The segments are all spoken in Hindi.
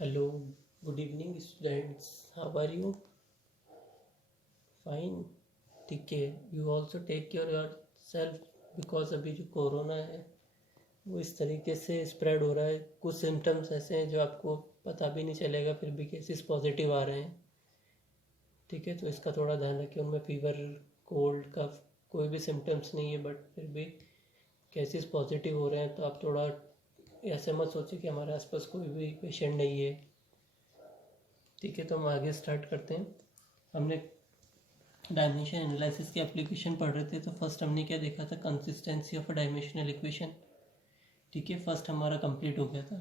Hello, good evening students. How are you? Fine. ठीक है. You also take care of yourself because अभी जो कोरोना है वो इस तरीके से स्प्रेड हो रहा है. कुछ सिम्टम्स ऐसे हैं जो आपको पता भी नहीं चलेगा, फिर भी केसेस पॉजिटिव आ रहे हैं. ठीक है, तो इसका थोड़ा ध्यान रखिए. उनमें फीवर, कोल्ड, कफ कोई भी सिम्टम्स नहीं है, बट फिर भी केसेस पॉजिटिव हो रहे हैं. तो आप थोड़ा ऐसे मत सोचिए कि हमारे आसपास कोई भी पेशेंट नहीं है. ठीक है, तो हम आगे स्टार्ट करते हैं. हमने डायमेंशन एनालिसिस की एप्लीकेशन पढ़ रहे थे, तो फर्स्ट हमने क्या देखा था, consistency of a dimensional equation. ठीक है, फर्स्ट हमारा कंप्लीट हो गया था.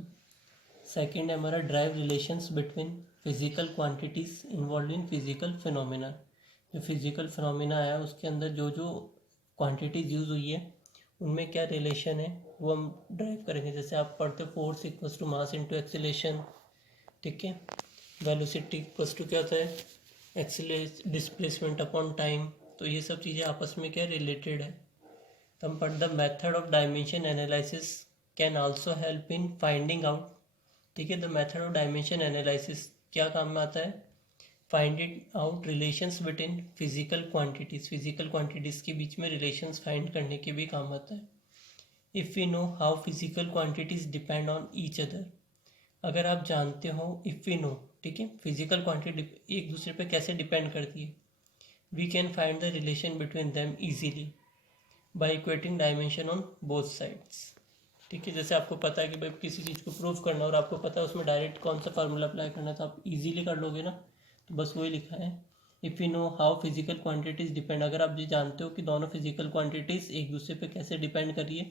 सेकंड है हमारा drive relations between physical quantities involve in physical phenomena. जो फिजिकल फिनोमिना आया उसके अंदर जो जो क्वांटिटीज यूज हुई है उनमें क्या रिलेशन है वो हम ड्राइव करेंगे. जैसे आप पढ़ते हो force equals to mass into acceleration. ठीक है, वेलोसिटी इक्वल्स टू क्या होता है, डिस्प्लेसमेंट अपॉन टाइम. तो ये सब चीज़ें आपस में क्या रिलेटेड है. तो हम पढ़ the method of dimension analysis can also help in finding out. ठीक है, the method of dimension analysis क्या काम में आता है, find it out relations between physical quantities. Physical quantities के बीच में रिलेशंस फाइंड करने के भी काम आता है. If we know how physical quantities depend on each other. अगर आप जानते हो, इफ़ वी नो, ठीक है, फिजिकल क्वांटिटी एक दूसरे पे कैसे डिपेंड करती है, we can find the relation between them easily by equating dimension on both sides. ठीक है, जैसे आपको पता है कि भाई किसी चीज़ को प्रूव करना और आपको पता है उसमें डायरेक्ट कौन सा फार्मूला अप्लाई करना है, तो आप इजीली कर लोगे ना. तो बस वही लिखा है, if you know how physical quantities depend. अगर आप ये जानते हो कि दोनों फिजिकल क्वांटिटीज एक दूसरे पे कैसे डिपेंड कर रही है,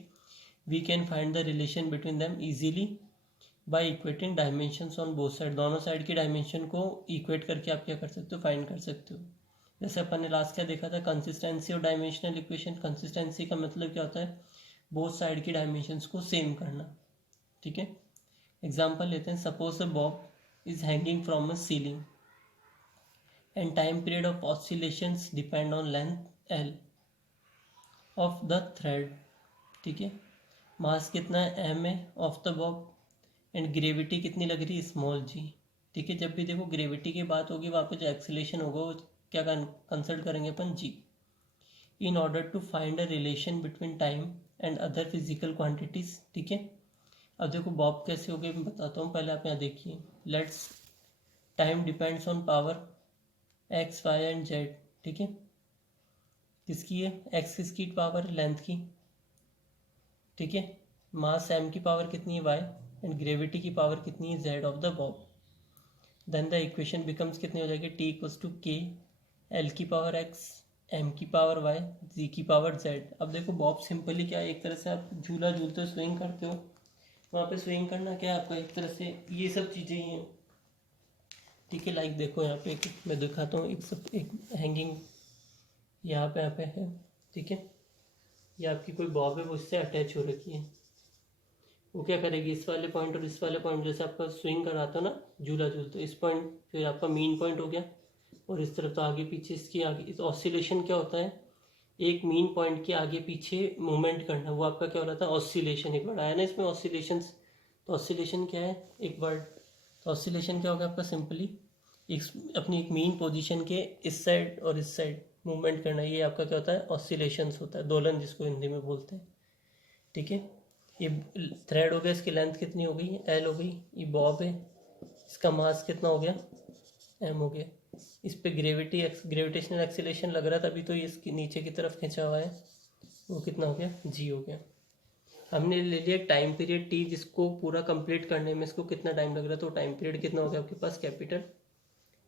we can find the relation between them easily by equating dimensions on both side. दोनों साइड की डायमेंशन को इक्वेट करके आप क्या कर सकते हो, फाइंड कर सकते हो. जैसे अपन ने लास्ट क्या देखा था, consistency of dimensional equation. Consistency का मतलब क्या होता है, बोथ साइड की डायमेंशंस को सेम करना. ठीक है, एग्जांपल लेते हैं. Suppose the Bob is hanging from a ceiling and time period of oscillations depend on length L of the thread. ठीक है, मास कितना है, एम है, of the Bob, and gravity कितनी लग रही है, स्मॉल जी. ठीक है, जब भी देखो ग्रेविटी की बात होगी वहाँ पे जो एक्सीलरेशन होगा वो क्या कंसल्ट करेंगे अपन, जी. In order to find a relation between time and other physical quantities. ठीक है, अब देखो बॉब कैसे हो गए मैं बताता हूँ, पहले आप यहाँ देखिए. Let's time depends on power x y and z. ठीक है, किसकी है, एक्स किसकी पावर, लेंथ की. ठीक है, मास एम की पावर कितनी है, वाई, एंड ग्रेविटी की पावर कितनी है, Z of the bob. Then the equation becomes कितनी हो जाएगी, T equals to K L की पावर एक्स, एम की पावर वाई, जी की पावर जेड. अब देखो बॉब सिंपली क्या है, एक तरह से आप झूला झूलते हो, स्विंग करते हो, वहाँ पे स्विंग करना क्या है आपका, एक तरह से ये सब चीज़ें ही हैं. ठीक है, लाइक देखो यहाँ पे मैं दिखाता हूँ, एक हैंगिंग यहाँ पे है. ठीक है, ये आपकी कोई बॉब है वो इससे अटैच हो रखी है. वो क्या करेगी, इस वाले पॉइंट और इस वाले पॉइंट, जैसे आपका स्विंग कराता ना झूला झूलते, इस पॉइंट फिर आपका मेन पॉइंट हो गया, और इस तरफ तो आगे पीछे इसकी आगे. इस ऑसिलेशन क्या होता है, एक मीन पॉइंट के आगे पीछे मूवमेंट करना, वो आपका क्या हो रहा था, ऑसिलेशन. एक वर्ड आया ना इसमें, ऑसिलेशंस. तो ऑसिलेशन क्या है, एक वर्ड. तो ऑसिलेशन क्या होगा आपका, सिंपली एक अपनी एक मीन पोजीशन के इस साइड और इस साइड मूवमेंट करना, ये आपका क्या होता है, ऑसिलेशंस होता है, दोलन जिसको हिंदी में बोलते हैं. ठीक है, ये थ्रेड हो गया, इसकी लेंथ कितनी हो गई, एल हो गई. ये बॉब है, इसका मास कितना हो गया, एम हो गया. इस पे ग्रेविटेशनल एक्सीलरेशन लग रहा था अभी, तो ये इसकी नीचे की तरफ खींचा हुआ है, वो कितना हो गया, जी हो गया. हमने ले लिया टाइम पीरियड टी, जिसको पूरा कंप्लीट करने में इसको कितना टाइम लग रहा है, तो टाइम पीरियड कितना हो गया आपके पास, कैपिटल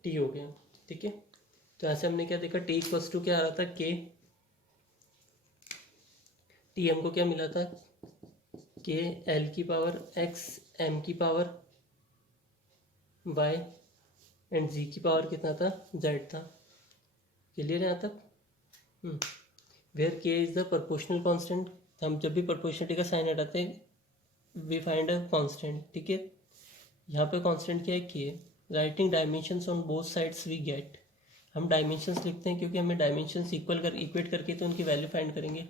टी हो गया. ठीक है, तो ऐसे हमने क्या देखा, टी इक्वल्स टू क्या आ रहा था, के. टी हमको क्या मिला था, के एल की पावर एक्स, एम की पावर वाई, एंड जी की पावर कितना था, जेड था. क्लियर है यहाँ तक. वेयर के इज द प्रोपोर्शनल कांस्टेंट. हम जब भी प्रोपोर्शनलिटी का साइन हटाते हैं वी फाइंड अ कांस्टेंट. ठीक है, यहाँ पे कांस्टेंट क्या है, k. Writing dimensions on both sides we get. हम डायमेंशंस लिखते हैं क्योंकि हमें डायमेंशंस इक्वेट करके तो उनकी वैल्यू फाइंड करेंगे.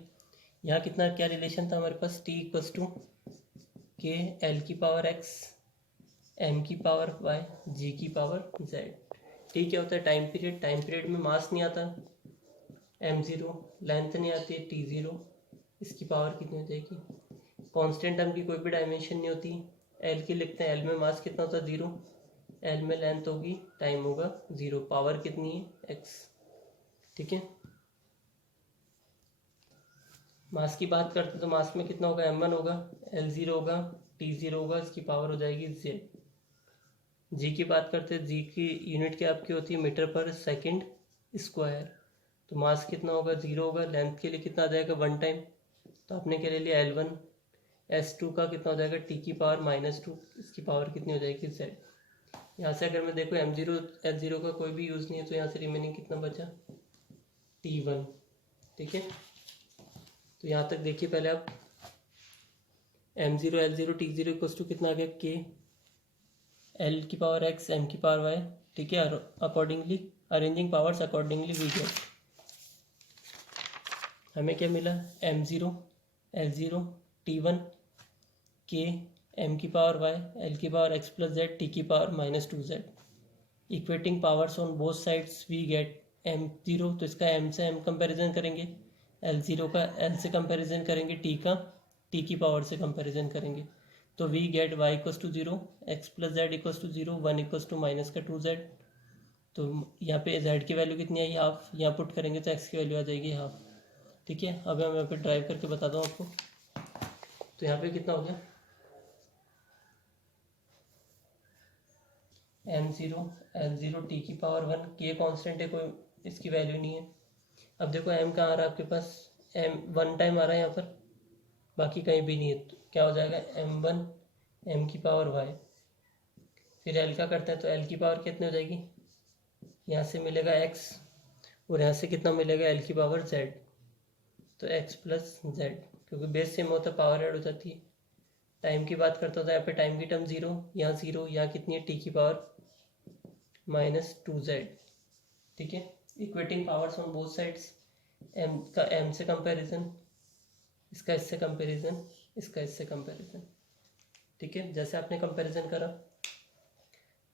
यहाँ कितना क्या रिलेशन था हमारे पास, T equals to K L की पावर एक्स, m की पावर y g की पावर z। ठीक, क्या होता है टाइम पीरियड, टाइम पीरियड में मास नहीं आता m0, लेंथ नहीं आती है t0, इसकी पावर कितनी हो जाएगी, कांस्टेंट टर्म की कोई भी डायमेंशन नहीं होती, l की लिखते हैं, l में मास कितना होता है 0, l में लेंथ होगी, टाइम होगा 0, पावर कितनी है x। ठीक है, मास की बात करते तो मास में कितना होगा m1 होगा, l0 होगा, t0 होगा, इसकी पावर हो जाएगी z। जी की बात करते हैं, जी की यूनिट क्या आपकी होती है मीटर पर सेकंड स्क्वायर, तो मास कितना होगा 0 होगा, लेंथ के लिए कितना आ जाएगा 1 टाइम, तो आपने क्या ले लिया L1, S2 का कितना हो जाएगा t की पावर -2, इसकी पावर कितनी हो जाएगी z। यहाँ से अगर मैं देखो m0 L0 का कोई भी यूज़ नहीं है, तो यहाँ से रिमेनिंग कितना बचा t1। ठीक है, तो यहाँ तक देखिए पहले आप m0 L0 t0 equals to कितना आ गया k, l की पावर x m की पावर y। ठीक है, accordingly arranging powers accordingly we get, हमें क्या मिला m0 L0 t1 k m की पावर y l की power x plus z t की power -2z। Equating powers on both sides we get m0, तो इसका m से m कंपैरिजन करेंगे, L0 का l से कंपैरिजन करेंगे, t का t की पावर से कंपैरिजन करेंगे, तो we get y equals to 0, x plus z equals to 0, 1 equals to minus का 2z। तो यहाँ पे z की वैल्यू कितनी आई हाफ, यहाँ पुट करेंगे तो x की वैल्यू आ जाएगी हाफ। ठीक है, अब मैं यहाँ पे ड्राइव करके बताता हूँ आपको, तो यहाँ पे कितना हो गया m0 L0 t की पावर 1, k कांस्टेंट है, कोई इसकी वैल्यू नहीं है। अब देखो m कहाँ आ रहा है आपके पास, m 1 टाइम आ रहा है यहाँ पर, बाकी कहीं भी नहीं है, तो क्या हो जाएगा m1 m की पावर y, फिर l का करते हैं तो l की पावर कितनी हो जाएगी, यहाँ से मिलेगा x और यहाँ से कितना मिलेगा l की पावर z, तो x प्लस z, क्योंकि बेस सेम होता है पावर ऐड हो जाती है। टाइम की बात करता था, यहाँ पे टाइम की टर्म 0, यहाँ 0, यहाँ कितनी है t की पावर -2z। ठीक है, equating powers on both sides, m का m से कंपैरिजन, इसका इससे कंपैरिजन, इसका इससे कंपैरिजन। ठीक है, जैसे आपने कंपैरिजन करा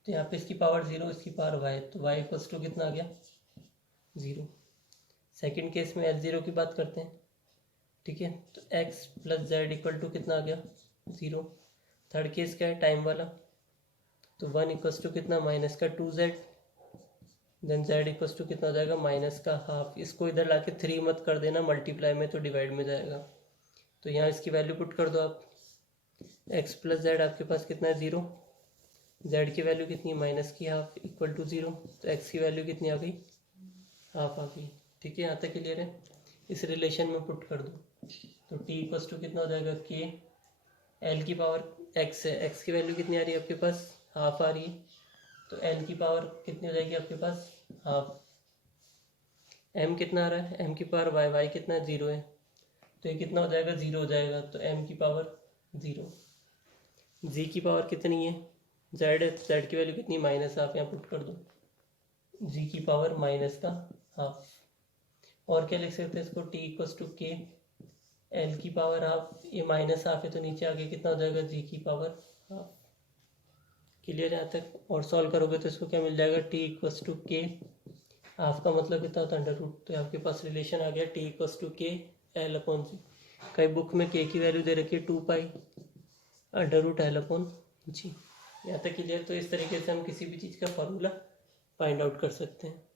तो यहाँ पे इसकी पावर 0, इसकी पावर y, तो y इक्वल्स टू कितना आ गया 0। सेकेंड केस में L0 की बात करते हैं। ठीक है, तो x plus z equal to कितना आ गया 0। थर्ड केस क्या है टाइम वाला, तो 1 इक्वल्स टू कितना -2z, then z equals to कितना हो जाएगा -1/2। इसको इधर लाके 3 मत कर देना, मल्टीप्लाई में तो डिवाइड में जाएगा, तो यहाँ इसकी वैल्यू पुट कर दो आप, x प्लस जेड आपके पास कितना है 0, z की वैल्यू कितनी है -1/2 इक्वल टू 0, तो x की वैल्यू कितनी आ गई हाफ आ गई। ठीक है, यहाँ तक क्लियर है, इस रिलेशन में पुट कर दो, तो t इक्वल्स टू कितना हो जाएगा k, l की पावर x है, x की वैल्यू कितनी आ रही है आपके पास हाफ आ रही है, तो l की पावर कितनी हो जाएगी आपके पास हाफ। m कितना आ रहा है, m की पावर y, y कितना है 0 है, तो ये कितना हो जाएगा 0 हो जाएगा, तो m की पावर 0। g की पावर कितनी है z है, z की वैल्यू कितनी -1/2, यहाँ पुट कर दो, g की पावर -1/2। और क्या लिख सकते हैं इसको, t equals to k, l की पावर हाफ, ये -1/2 है तो नीचे आगे कितना हो जाएगा g की पावर हाफ। क्लियर है यहाँ तक, और सॉल्व करोगे तो इसको क्या मिल जाएगा, t इक्वल्स टू के, हाफ का मतलब कितना होता है √, तो आपके पास रिलेशन आ गया t इक्वल्स टू के L/g। कई बुक में k की वैल्यू दे रखी है 2π √L/g। यहाँ तक क्लियर, तो इस तरीके से हम किसी भी चीज़ का फॉर्मूला फाइंड आउट कर सकते हैं।